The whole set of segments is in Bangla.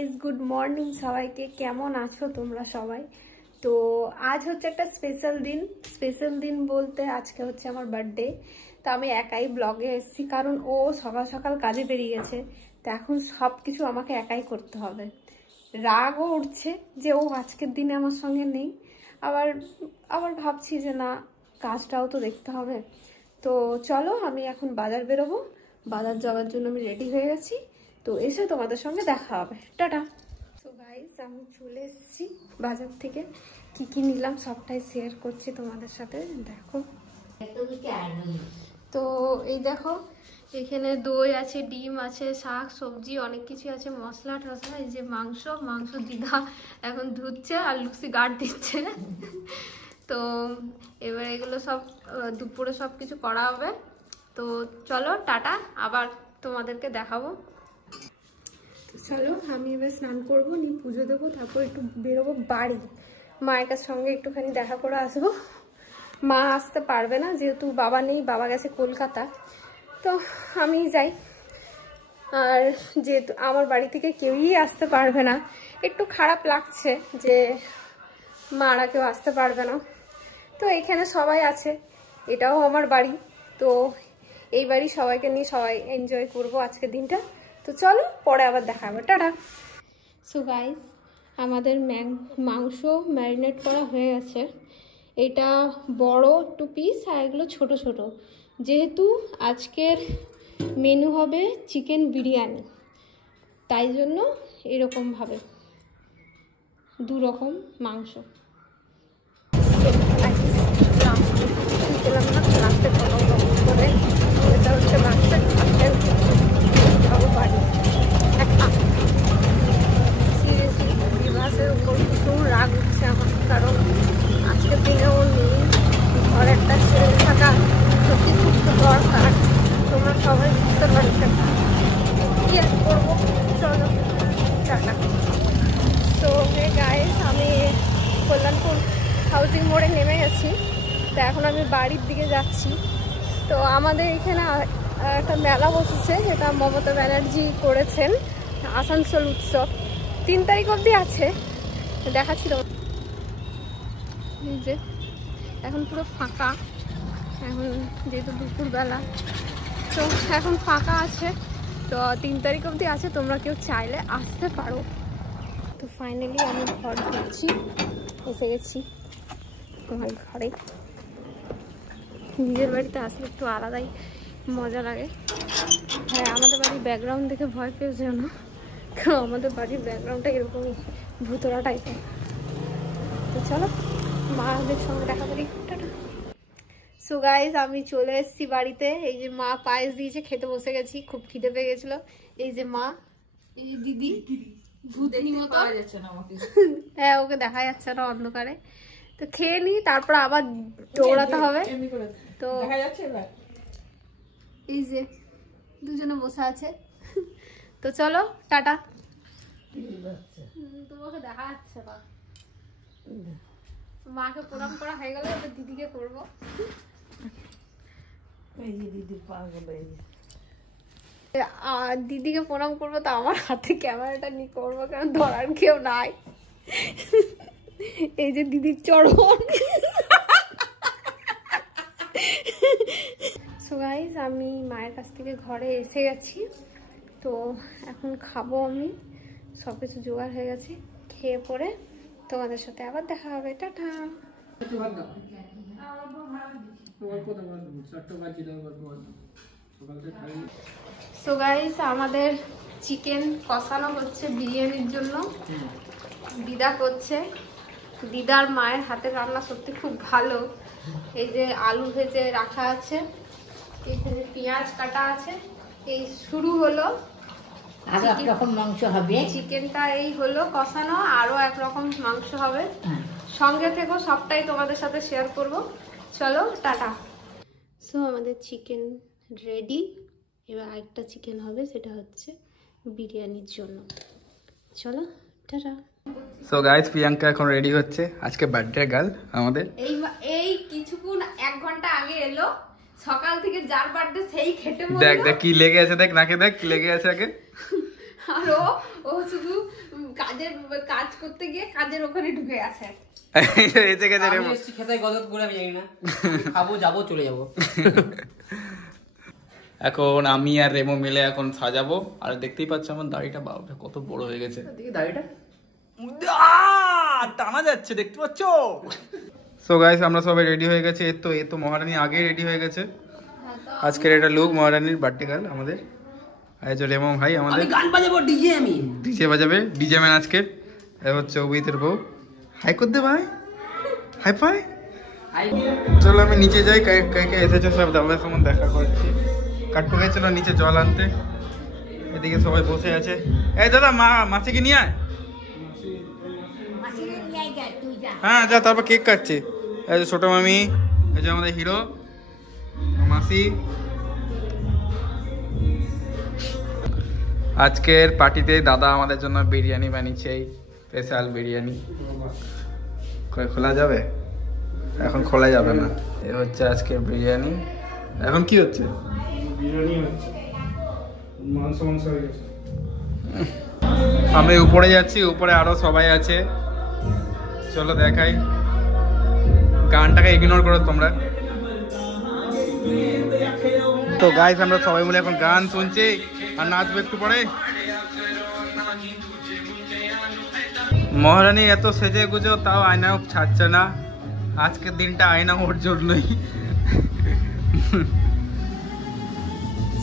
গাইস, গুড মর্নিং সবাইকে। কেমন আছো তোমরা সবাই? তো আজ হচ্ছে একটা স্পেশাল দিন বলতে আজকে হচ্ছে আমার বার্থডে। তো আমি একাই ব্লগে এসেছি, কারণ ও সকাল সকাল কাজে বেরিয়ে গেছে। তো এখন সব কিছু আমাকে একাই করতে হবে। রাগও উঠছে যে ও আজকের দিনে আমার সঙ্গে নেই। আবার আবার ভাবছি যে না, কাজটাও তো দেখতে হবে। তো চলো, আমি এখন বাজার বেরোবো। বাজার যাওয়ার জন্য আমি রেডি হয়ে গেছি। তো এসে তোমাদের সঙ্গে দেখা হবে। টাটা। সো গাইস, আমি চলে এসেছি বাজার থেকে। কি কি নিলাম সবটাই শেয়ার করছি তোমাদের সাথে, দেখো। তো এই দেখো, এখানে দই আছে, ডিম আছে, শাক সবজি অনেক কিছু আছে, মশলা টশলা। এই যে মাংস দিদা এখন ধুচ্ছে আর লুচি গার্ড দিচ্ছে। তো এবার এগুলো সব দুপুরে সব কিছু করা হবে। তো চলো টাটা, আবার তোমাদেরকে দেখাবো। চলো, আমি এবার স্নান করবো, নিয়ে পুজো দেবো, তারপর একটু বেরোবো বাড়ি। মায়ের সঙ্গে একটুখানি দেখা করে আসবো। মা আসতে পারবে না, যেহেতু বাবা নেই, বাবা গেছে কলকাতা। তো আমি যাই। আর যেহেতু আমার বাড়ি থেকে কেউই আসতে পারবে না, একটু খারাপ লাগছে যে মারা কেউ আসতে পারবে না। তো এখানে সবাই আছে, এটাও আমার বাড়ি। তো এই বাড়ি সবাইকে নিয়ে সবাই এনজয় করবো আজকের দিনটা। তো চলো, পরে আবার দেখা হবে। টাটা। সো গাইস, আমাদের মাংস ম্যারিনেট করা হয়ে গেছে। এটা বড় 2 পিস আর এগুলো ছোট ছোট। যেহেতু আজকের মেনু হবে চিকেন বিরিয়ানি, তাই জন্য এরকমভাবে 2 রকম মাংস। এটা হচ্ছে মাংসের বাড়ি। সিরিয়াসলি বিভাসের উপর ভীষণ রাগ উঠছে আমার, কারণ আজকের দিনে ও নেই। ঘর একটা ছেড়ে থাকা সত্যি খুব দরকার, তোমরা সবাই বুঝতে পারছো। কি আর করবো, চলো টাটা। তো হে গাইস, আমি কল্যাণপুর হাউজিং মোড়ে নেমে গেছি। তো এখন আমি বাড়ির দিকে যাচ্ছি। তো আমাদের এখানে একটা মেলা বসেছে, যেটা মমতা ব্যানার্জি করেছেন, আসানসোল উৎসব। 3 তারিখ অবধি আছে, দেখাচ্ছিল। এই যে এখন পুরো ফাঁকা, এখন যেহেতু দুপুরবেলা, তো এখন ফাঁকা আছে। তো 3 তারিখ অবধি আছে, তোমরা কেউ চাইলে আসতে পারো। তো ফাইনালি আমি ঘর ঢুকছি, এসে গেছি আমার ঘরে। নিজের বাড়িতে আসলে একটু আলাদাই মজা লাগে। হ্যাঁ, আমাদের বাড়ির ব্যাকগ্রাউন্ড দেখে ভয় পেয়ে যেও না, কারণ আমাদের বাড়ির ব্যাকগ্রাউন্ডটা এরকমই ভুতরা টাইপের। তো চলো, মাদের সঙ্গে দেখা করি। টাটা। সো গাইস, আমি চলে এসেছি বাড়িতে। এই যে মা পায়েস দিয়েছে, খেতে বসে গেছি, খুব খিদে পেয়ে গেছিলো। এই যে মা, এই দিদি ভূতনি মতো, হ্যাঁ ওকে দেখা যাচ্ছে না অন্ধকারে। তো খেয়ে নি, তারপর আবার দৌড়াতে হবে। তো এই যে দুজনে বসে আছে। তো চলো টাটা। তোমাকে দেখা যাচ্ছে না। মাকে প্রণাম করা হয়ে গেল, এবার দিদিকে করবো। দিদিকে প্রণাম করবো, তো আমার হাতে ক্যামেরাটা নিয়ে করবো, কারণ ধরার কেউ নাই। এই যে দিদির চরণ। সো গাইস, আমি মায়ের কাছ থেকে ঘরে এসে গেছি। তো এখন খাবো আমি, সব কিছু জোগাড় হয়ে গেছে। খেয়ে পরে তোমাদের সাথে আবার দেখা হবে। টাটা। সো গাইস, আমাদের চিকেন কষানো হচ্ছে বিরিয়ানির জন্য। দিদা করছে। দিদার মায়ের হাতের রান্না সত্যি খুব ভালো। এই যে আলু ভেজে রাখা আছে, এইখানে পেঁয়াজ কাটা আছে। এই শুরু হলো, আরো একরকম মাংস হবে। চিকেনটা এই হলো কষানো, আরো একরকম মাংস হবে। সঙ্গে থেকো, সবটাই তোমাদের সাথে শেয়ার করব। চলো টাটা। সো আমাদের চিকেন রেডি। এবার আরেকটা চিকেন হবে, সেটা হচ্ছে বিরিয়ানির জন্য। চলো টাটা। সো গাইস, প্রিয়াঙ্কা এখন রেডি হচ্ছে, আজকে বার্থডে গার্ল আমাদের। এই কিছুক্ষণ 1 ঘন্টা আগে এলো, সকাল থেকে যার বার্থডে সেই খেটে মরলো। দেখ দেখ কি লেগে আছে, দেখ নাকে দেখ কি লেগে আছে আগে। আর ও শুধু কাজ করতে গিয়ে কাজের ওখানে ঢুকে আছে। এসে গেছে রে আমি এসছি খেতে গজত করে আমি জানি না খাবো যাবো চলে যাবো। এখন আমি আর রেমো মিলে এখন সাজাবো। আর দেখতেই পাচ্ছ আমার দাড়িটা বাবা কত বড় হয়ে গেছে। দেখি দাড়িটা টানা যাচ্ছে দেখতে পাচ্ছ। সো গাইস আমরা সবাই রেডি হয়ে গেছে। এ তো মহারানী আগেই রেডি হয়ে গেছে। আজকের এটা লুক মহারানীর বার্থডে গার্ল আমাদের। এই যে রেমো ভাই আমাদের গান বাজাবো ডিজে আমি ডিজে বাজাবে। ডিজে ম্যান আজকের এ হচ্ছে অভিতের বউ। হাই করতে ভাই হাই ফাই। চলো আমি নিচে যাই। কাকে এসেছে সব দাদার সমান দেখা করছি। কাট্টু গাই চলো নিচে জল আনতে। এদিকে সবাই বসে আছে। এই দাদা মাসিকে নিয়ে আয়। হ্যাঁ যা তারপর কেক কাটছে। এই যে ছোট মামি, এই যে আমাদের হিরো মাসি। আজকের পার্টিতে দাদা আমাদের জন্য বিরিয়ানি বানিয়েছে, স্পেশাল বিরিয়ানি। খোলা যাবে? এখন খোলা যাবে না। এ হচ্ছে আজকের বিরিয়ানি। এখন কি হচ্ছে? বিরিয়ানি হচ্ছে, মাংস হয়ে গেছে। আমি উপরে যাচ্ছি, উপরে আরো সবাই আছে। চলো দেখাই। গানটাকে ইগনোর করো তোমরা। তো গাইস আমরা সবাই মিলে এখন গান শুনছি আর নাচবো একটু পরে। মহারানী এত সেজে গুজো তাও আয়না ছাড়ছে না। আজকের দিনটা আয়না ওর জন্যই।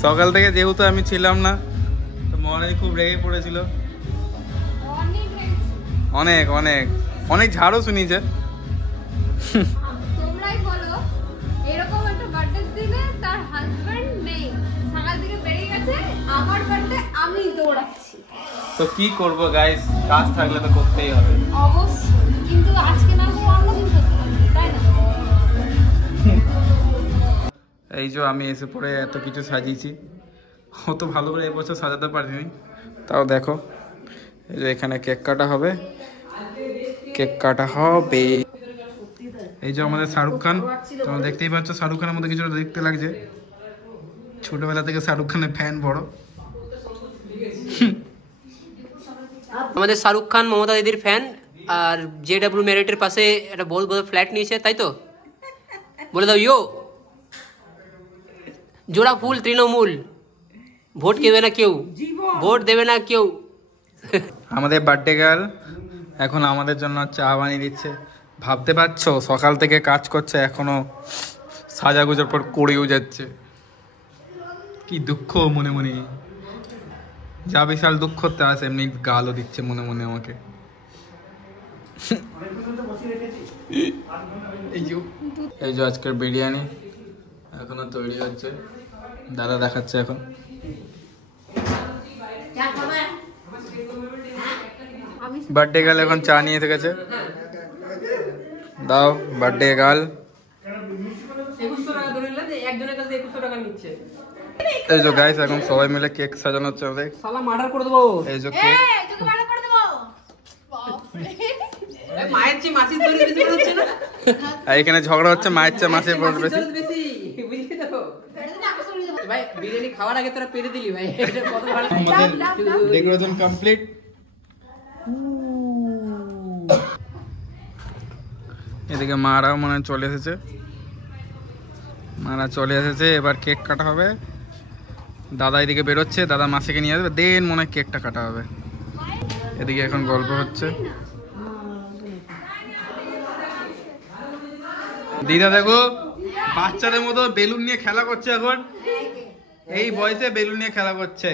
সকাল থেকে যেহেতু আমি ছিলাম না তো মহারানী খুব রেগে পড়েছিল। অনেক অনেক অনেক ঝাড়ও শুনিয়েছে। তোমরাই বলো এরকম একটা বার্থডে দিনে তার হাজবেন্ড নেই, সকাল থেকে বেরিয়ে গেছে, আমার বার্থডে আমি দৌড়াচ্ছি। তো কি করব গাইস, কাজ থাকলে তো করতেই হবে। অবশ্যই, কিন্তু আজকে না করে অন্যদিন করতে পারবি, তাই না? এই যে আমি এসে পরে এত কিছু সাজিয়েছি। অত ভালো করে এবছর সাজাতে পারিনি, তাও দেখো। এই যে এখানে কেক কাটা হবে, কেক কাটা হবে। এই যে আমাদের শাহরুখ খান, তোমরা দেখতেই পাচ্ছ শাহরুখ খানের মধ্যে কিছুটা দেখতে লাগছে। ছোটবেলা থেকে শাহরুখ খানের ফ্যান বড়। আমাদের শাহরুখ খান মমতা দিদির ফ্যান। আর JW মেরিটের পাশে একটা বহুত বড় ফ্ল্যাট নিয়েছে, তাই তো? বলে দাও ইয়ো। জোড়া ফুল তৃণমূল, ভোট দেবে না কেউ, ভোট দেবে না কেউ। আমাদের বার্থডে গার্ল এখন আমাদের জন্য চা বানিয়ে দিচ্ছে। ভাবতে পারছো সকাল থেকে কাজ করছে, এখনো সাজাগুজোর পর করেও যাচ্ছে। কি দুঃখ মনে মনে, যা বিশাল দুঃখ তা এমনি গালও দিচ্ছে মনে মনে আমাকে। এই যে আজকের বিরিয়ানি এখনো তৈরি হচ্ছে, দাদা দেখাচ্ছে এখন। বার্থডে গার্ল এখন চা নিয়ে এসে গেছে। দাও বার্থডে গার্ল। এই যে গাইস এখন সবাই মিলে কেক সাজানো হচ্ছে। সালা মার্ডার করে দেবো। এই যে কেক মায়ের চেয়ে মাসির দড়ি বেশি হচ্ছে না। আর এখানে ঝগড়া হচ্ছে মায়ের চেয়ে মাসির বড় বেশি। বুঝলি তো ভাই, বিরিয়ানি খাওয়ার আগে তোরা পেরে দিলি ভাই, এটা কত ভালো। আমাদের ডেকোরেশন কমপ্লিট। এদিকে মারাও মনে হয় চলে এসেছে। মারা চলে এসেছে, এবার কেক কাটা হবে। দাদা এদিকে বেরোচ্ছে, দাদা মাসিকে নিয়ে আসবে, দেন মনে হয় কেকটা কাটা হবে। এদিকে এখন গল্প হচ্ছে। দিদা দেখো বাচ্চাদের মতো বেলুন নিয়ে খেলা করছে এখন। এই বয়সে বেলুন নিয়ে খেলা করছে।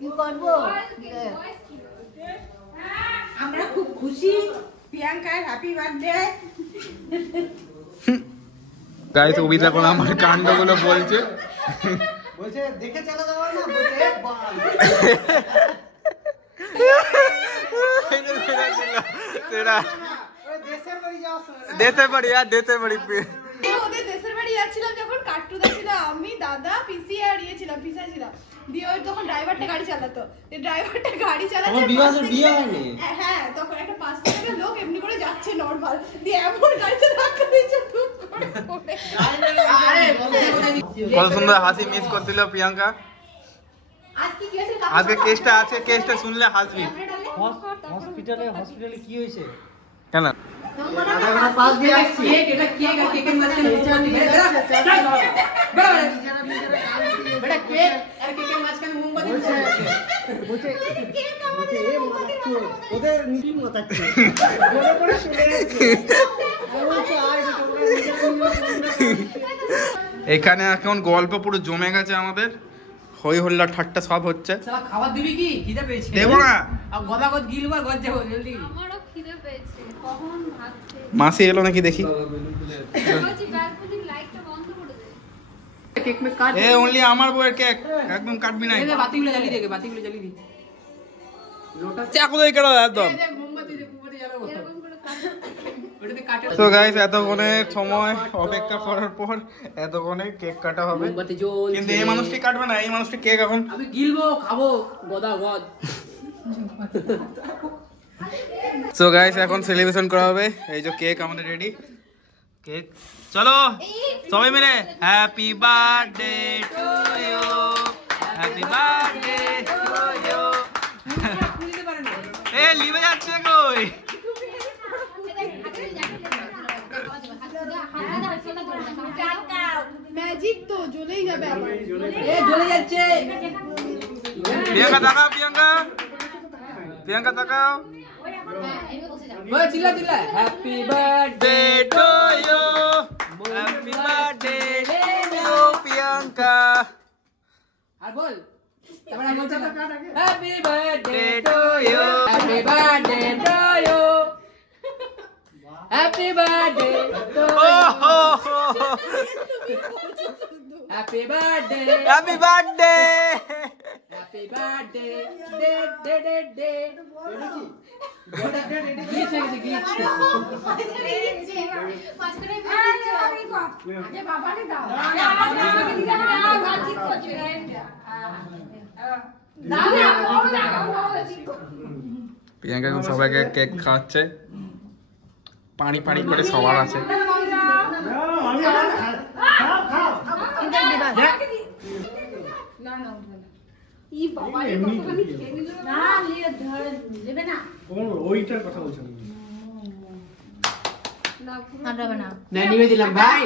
কি করবো? আমরা খুব খুশি। প্রিয়াঙ্কার হ্যাপি বার্থডে। গাইস অভিতা কোন আমার কাণ্ডগুলো বলছে। বলছে দেখে চালা যাবে না, বলছে বাল। দেশে বাড়ি আর দেশে বাড়ি। ওদের দেশের বাড়ি যাচ্ছিলাম যখন, কাট্টু ছিল, আমি দাদা পিসি আর ছিলাম, পিসা ছিলাম। দিয়ে ওই তখন ড্রাইভারটা গাড়ি চালাতো, ড্রাইভারটা গাড়ি চালাচ্ছে। হ্যাঁ, তখন একটা 5 টাকার লোক এমনি করে যাচ্ছে নরমাল, দিয়ে এমন গাড়িতে ধাক্কা দিয়েছে খুব করে। কত সুন্দর হাসি মিস করছিল প্রিয়াঙ্কা। আজকে কেসটা আছে, কেসটা শুনলে হাসবি। হসপিটালে কি হয়েছে? কেন এখানে এখন গল্প পুরো জমে গেছে আমাদের, হই হল্লা ঠাট্টা সব হচ্ছে। খাবার দিবি কি? খিদে পেয়েছে। দেবো না, গদাগদ গিলবো আর গদ যাবো জলদি। আমারও খিদে পেয়েছে, কখন ভাত খেয়ে মাসি এলো নাকি দেখি। বলছি ব্যালকনির লাইটটা বন্ধ করে দে। Cake May cut. A only আমার বউয়ের কেক, একদম কাটবি না। এই বাতিগুলো জ্বালিয়ে দে, বাতিগুলো জ্বালিয়ে দি। চাকু দিয়ে কেটে একদম। মোমবাতি জ্বালাবো। এরকম করে কাট। ওটাতে কাটে। তো গাইস এতক্ষণে সময় অপেক্ষা করার পর এতক্ষণে কেক কাটা হবে, মোমবাতি জ্বলছে। কিন্তু এই মানুষটি কাটবে না, এই মানুষটি কেক এখন আমি গিলবো, খাবো গদাগদ। সো গাইস এখন সেলিব্রেশন করা হবে। এই যে কেক আমাদের রেডি, কেক চলো সবাই মিলে happy birthday to you, happy birthday to you. এ লিভে যাচ্ছে কই? ম্যাজিক তো জ্বলেই যাবে আবার। এ জ্বলে যাচ্ছে। প্রিয়াঙ্কা তাকাও, প্রিয়াঙ্কা, প্রিয়াঙ্কা তাকাও। ওই চিল্লা চিল্লা happy birthday Birthday to you, happy birthday to you, Priyanka. আর বল তারপরে বল happy birthday to you, happy birthday to you, happy birthday to happy birthday, happy birthday. Happy birthday day day day day. Glitch হয়ে গেছে, গ্লিচ। প্রিয়াঙ্কা এখন সবাইকে কেক খাওয়াচ্ছে, পানি পানি করে সবার আছে। ওইটার কথা বলছেন না নিয়ে দিলাম ভাই।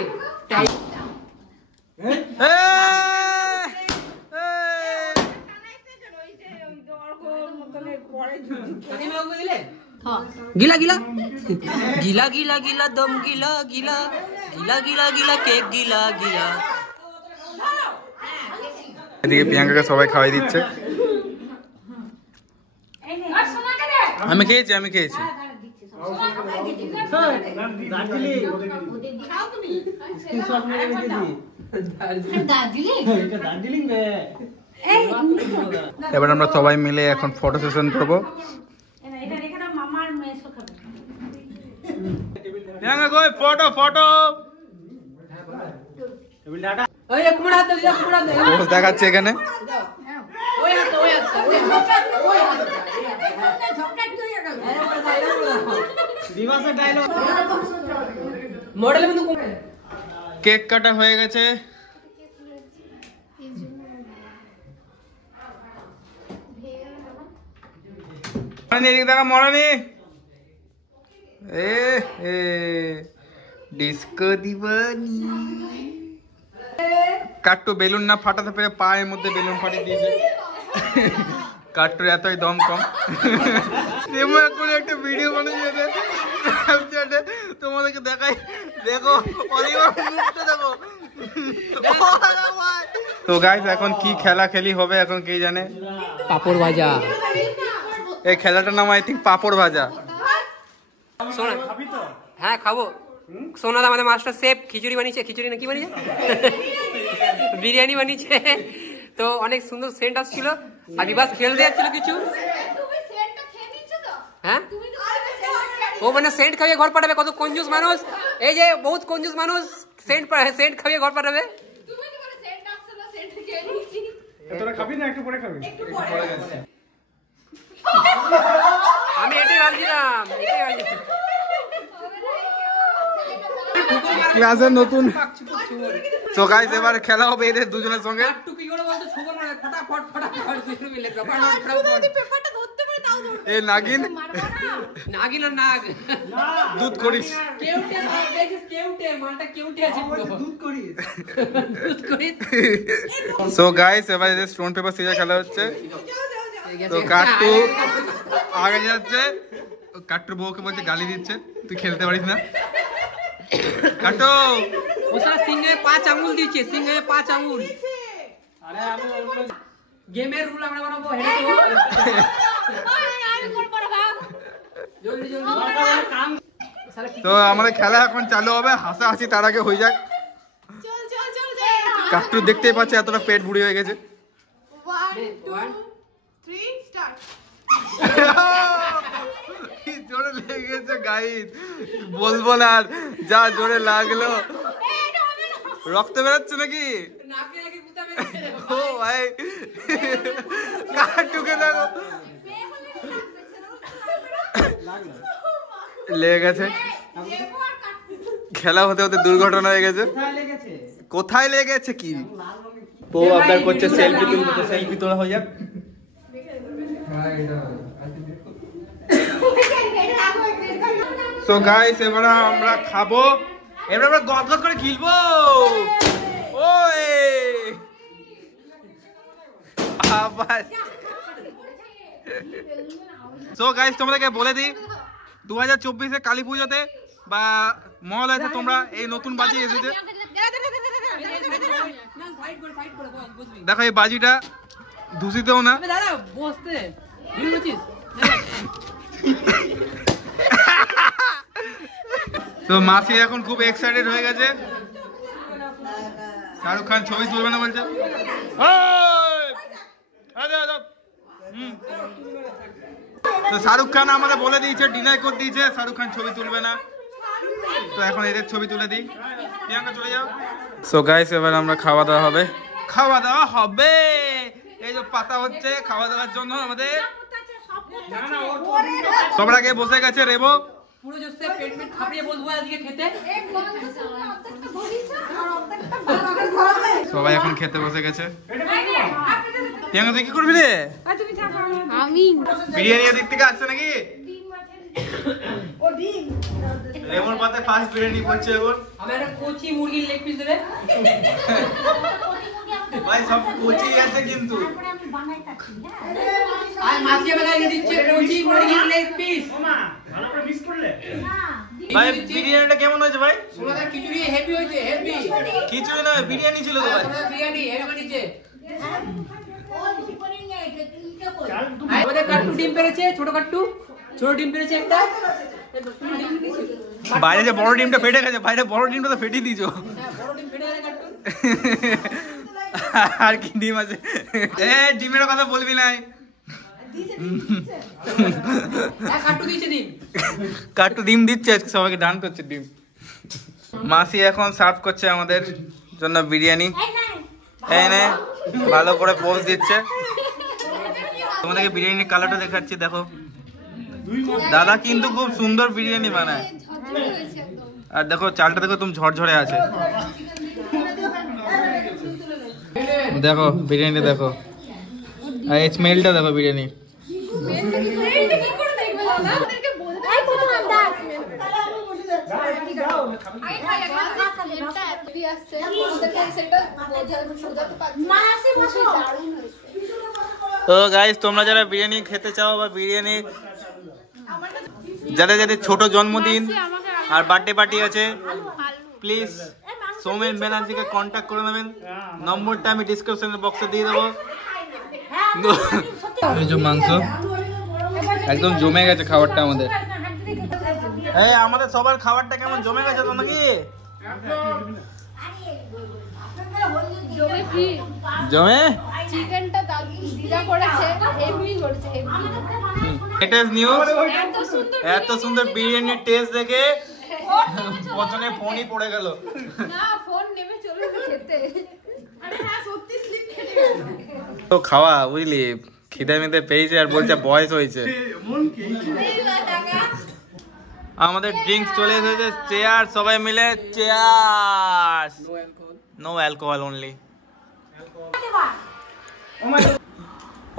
গিলা গিলা গিলা গিলা গিলা দম গিলা গিলা গিলা গিলা গিলা কেক গিলা গিলা। এদিকে প্রিয়াঙ্কাকে সবাই খাওয়াই দিচ্ছে। আমি খেয়েছি, আমি খেয়েছি। এবার আমরা সবাই মিলে এখন ফটো সেশন করবো। প্রিয়াঙ্কা কই ফটো, ফটো ওই কুমড়া হাত দে, কুমড়া দে। পোজ দেখাচ্ছে এখানে। ওই হাত, ওই হাত, ওই হাত, ওই হাত। দিবাসের ডায়লগ মডেল কিন্তু কেক কাটা হয়ে গেছে। এদিকে দেখা মরানি। এ ডিস্কো দিবানি। কাট্টু বেলুন না ফাটাতে পেরে পায়ের মধ্যে বেলুন ফাটিয়ে দিয়েছে। কাট্টুর এতই দম কম। এমন করে একটা ভিডিও বানিয়েছে স্ন্যাপচ্যাটে, তোমাদেরকে দেখাই, দেখো অলিভার মুখটা দেখো। তো গাইস এখন কি খেলা খেলি হবে এখন কে জানে। পাপড় ভাজা। এই খেলাটার নাম আই থিঙ্ক পাপড় ভাজা। সোনা হ্যাঁ খাবো। সোনা আমাদের মাস্টার শেফ খিচুড়ি বানিয়েছে, খিচুড়ি না কি বানিয়েছে, বিরিয়ানি বানিয়েছে। তো অনেক সুন্দর সেন্ট আসছিল, আর বিবাস খেলতে যাচ্ছিল কিছু। হ্যাঁ ও মানে সেন্ট খাইয়ে ঘর পাঠাবে, কত কঞ্জুস মানুষ। এই যে বহুত কঞ্জুস মানুষ, সেন্ট খাইয়ে ঘর পাঠাবে। তোরা খাবি না একটু পরে খাবি? আমি এটাই ভাবছিলাম, এটাই ভাবছিলাম। ক্লাসের নতুন। তো গাইস এবার খেলা হবে এদের দুজনের সঙ্গে। কি করে বলতো, ছবল মারে ফটাফট ফটাফট। এ নাগিন নাগিন আর নাগ দুধ করিস কেউটে ভাব দেখিস কেউটে মালটা কেউটে আছে পুরো দুধ করিস সো গাইস এবার এই স্টোন পেপার সিজার খেলা হচ্ছে তো কাট্টু আগে যাচ্ছে কাট্টুর বউকে বলছে গালি দিচ্ছে তুই খেলতে পারিস না কাটো ওটা সিংহে 5 আঙ্গুল দিয়েছে সিংহে 5 আঙ্গুল আরে আমি গেমের রুল আমরা বানাবো হেডে তো আমাদের খেলা এখন চালু হবে হাসাহাসি তার আগে হয়ে যাক কাট্টু দেখতেই পাচ্ছে এতটা পেট বুড়ি হয়ে গেছে কি জোরে লেগেছে গাইস বলবো না আর যা জোরে লাগলো রক্ত বেরোচ্ছে নাকি ও ভাই কাট্টুকে দেখো লেগে গেছে খেলা হতে হতে দুর্ঘটনা হয়ে গেছে কোথায় লেগেছে কি বউ আবদার করছে সেলফি তুলবো তো সেলফি তোলা হয়ে যাক সো গাইস এবারে আমরা খাবো এবারে আমরা গদগদ করে খেলবো ওই আবার সো গাইস তোমাদেরকে বলে দিই 2024 কালী পুজোতে বা মহালয়াতে তোমরা এই নতুন বাজি এসেছে দেখো এই বাজিটা ধুসিতেও না তো মাসি এখন খুব এক্সাইটেড হয়ে গেছে শাহরুখ খান ছবি তুলবে না বলছে তো শাহরুখ খান আমাদের বলে দিয়েছে ডিনাই করে দিয়েছে শাহরুখ খান ছবি তুলবে না তো এখন এদের ছবি তুলে দিই প্রিয়াঙ্কা চলে যাও সো গাইস এবার আমরা খাওয়া দাওয়া হবে এই যে পাতা হচ্ছে খাওয়া দাওয়ার জন্য আমাদের সবার আগে বসে গেছে রেবো পুরো জোসে পেট পেট খাপিয়ে বসবো আজকে খেতে সবাই এখন খেতে বসে গেছে প্রিয়াঙ্কা তুই কি করবি রে আমি বিরিয়ানি দিক থেকে আসছে নাকি রেমোর পাতে ফার্স্ট বিরিয়ানি পড়ছে এখন আমি একটা কোচি মুরগির লেগ পিস দেবে ভাই সব কোচি আছে কিন্তু আর মাসি আমাকে দিচ্ছে কোচি মুরগির লেগ পিস ওমা ভালো করে মিস করলে ভাই বিরিয়ানিটা কেমন হয়েছে ভাই সোনাদা খিচুড়ি হেভি হয়েছে হেভি খিচুড়ি না বিরিয়ানি ছিল তো ভাই বিরিয়ানি হেভি বানিয়েছে আমাদের কাট্টু ডিম পেরেছে ছোট ডিম পেরেছে একটা বাইরে যে বড় ডিমটা ফেটে গেছে বাইরে বড় ডিমটা তো ফেটে দিয়েছো বড় ডিম ফেটে গেছে কাট্টু আর কি ডিম আছে ডিমের কথা বলবি নাই কাট্টু দিয়েছে ডিম কাট্টু ডিম দিচ্ছে আজকে সবাইকে ডান করছে ডিম মাসি এখন সার্ভ করছে আমাদের জন্য বিরিয়ানি এনে ভালো করে পোজ দিচ্ছে তোমাদেরকে বিরিয়ানির কালারটা দেখাচ্ছি দেখো দাদা কিন্তু খুব সুন্দর বিরিয়ানি বানায় আর দেখো চালটা দেখো তুমি ঝরঝরে আছে দেখো বিরিয়ানি দেখো আর এই স্মেলটা দেখো বিরিয়ানি তো গাইস তোমরা যারা বিরিয়ানি খেতে চাও বা বিরিয়ানি যাদের যাদের ছোট জন্মদিন আর বার্থডে পার্টি আছে প্লিজ সৌমেন ব্যানার্জিকে কন্ট্যাক্ট করে নেবেন নম্বরটা আমি ডিসক্রিপশন বক্সে দিয়ে দেবো এই যে মাংস একদম জমে গেছে খাবারটা আমাদের এই আমাদের সবার খাবারটা কেমন জমে গেছে তো নাকি জমে চিকেনটা দিদা করেছে হেভি করেছে লেটেস্ট নিউজ এত সুন্দর বিরিয়ানির টেস্ট দেখে পছনে ফোনই পড়ে গেল না ফোন নেমে চলে খেতে আরে হ্যাঁ সত্যি স্লিপ খেতে তো খাওয়া বুঝলি খিদে মিদে পেয়েছে আর বলছে বয়স হয়েছে আমাদের ড্রিঙ্কস চলে এসেছে চেয়ার সবাই মিলে চেয়ার নো অ্যালকোহল অনলি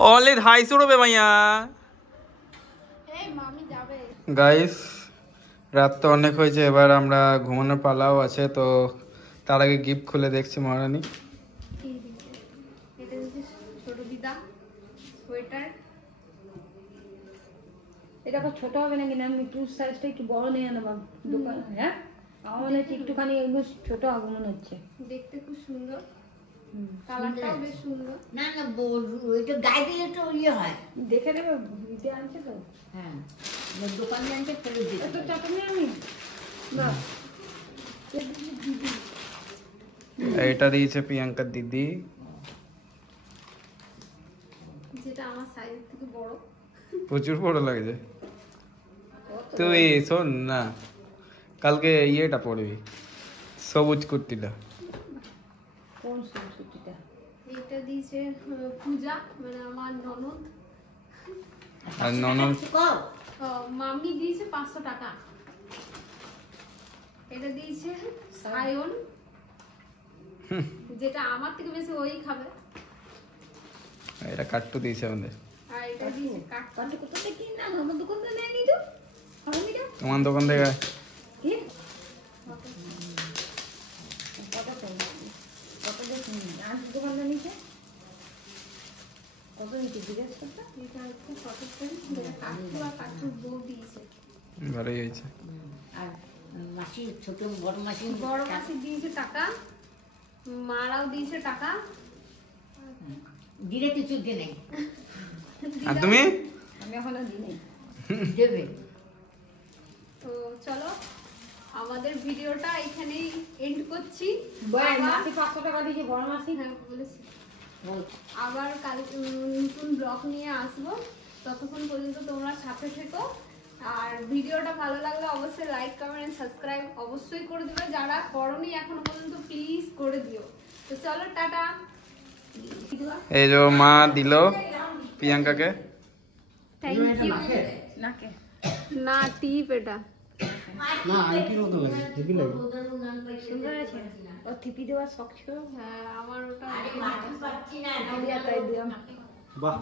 অলে 250 রুপে মাইয়া এই মামি যাবে। গাইস রাত তো অনেক হয়েছে, এবার আমরা ঘুমানোর পালাও আছে, তো তার আগে গিফট খুলে দেখছি মহারানী। কি দিছে? এটা হচ্ছে ছোট দিদা সোয়েটার। এটা আবার ছোট হবে নাকি না? আমি একটু সাইজটা একটু বড় নিয়ে নেব দোকান। হ্যাঁ আমার মনে হচ্ছে একটুখানি এগুলো ছোট হবে মনে হচ্ছে। দেখতে খুব সুন্দর, কালারটাও বেশ সুন্দর। না না ওইটা গায়ে দিলে তো ইয়ে হয়, দেখে নেবে দিতে আনছে তো। হ্যাঁ দোকানে আনছে ফেরত দিতে তো চাটনি আমি না। এটা দিয়েছে প্রিয়াঙ্কার দিদি। যেটা আমার সাইজ থেকে বড়। প্রচুর বড় লাগছে। তুই শোন না, কালকে ইয়েটা পড়বি, সবুজ কুর্তিটা। কোন সুতিটা? এটা দিয়েছে পূজা, মানে আমার ননদ। আর ননদ মামি দিয়েছে 500 টাকা। এটা দিয়েছে সায়ন, যেটা আমার থেকে বেশি ওই খাবে। এটা কাট্টু দিয়েছে আমাদের। আর এটা দিয়েছে কাটতে কোথাতে কি না আমার দোকান থেকে নেয়নি তো। আমি তো তোমার দোকান থেকে কি কত চাই? কত দেখুন আর দোকানটা নিচে কত নিচে জিজ্ঞেস করতে। এটা হচ্ছে কত সেন্ট, যেটা কাকু আর কাকুর বউ দিয়েছে। ভালোই হয়েছে। আর মাসি ছোট বড় মাসি বড় মাসি দিয়েছে টাকা, মারাও দিয়েছে টাকা। দিলে কিছু দিয়ে নেই। আর তুমি? আমি এখনো দিই নেই, দেবে। তো চলো আমাদের ভিডিওটা এখানেই এন্ড করছি। মাসি 500 টাকা দিয়েছে বড় মাসি। হ্যাঁ বলেছি, আবার কাল নতুন ব্লগ নিয়ে আসবো। ততক্ষণ পর্যন্ত তোমরা সাথে থেকো। আর ভিডিওটা ভালো লাগলে অবশ্যই লাইক কমেন্ট সাবস্ক্রাইব অবশ্যই করে দিবে, যারা করোনি এখনো পর্যন্ত প্লিজ করে দিও। তো চলো টাটা। এই যে মা দিল প্রিয়াঙ্কাকে। Thank you. না টিপ এটা সুন্দর আছে। ও থিপি দেওয়ার শখ ছিল। হ্যাঁ আমার ওটা তাই দিলাম। বাহ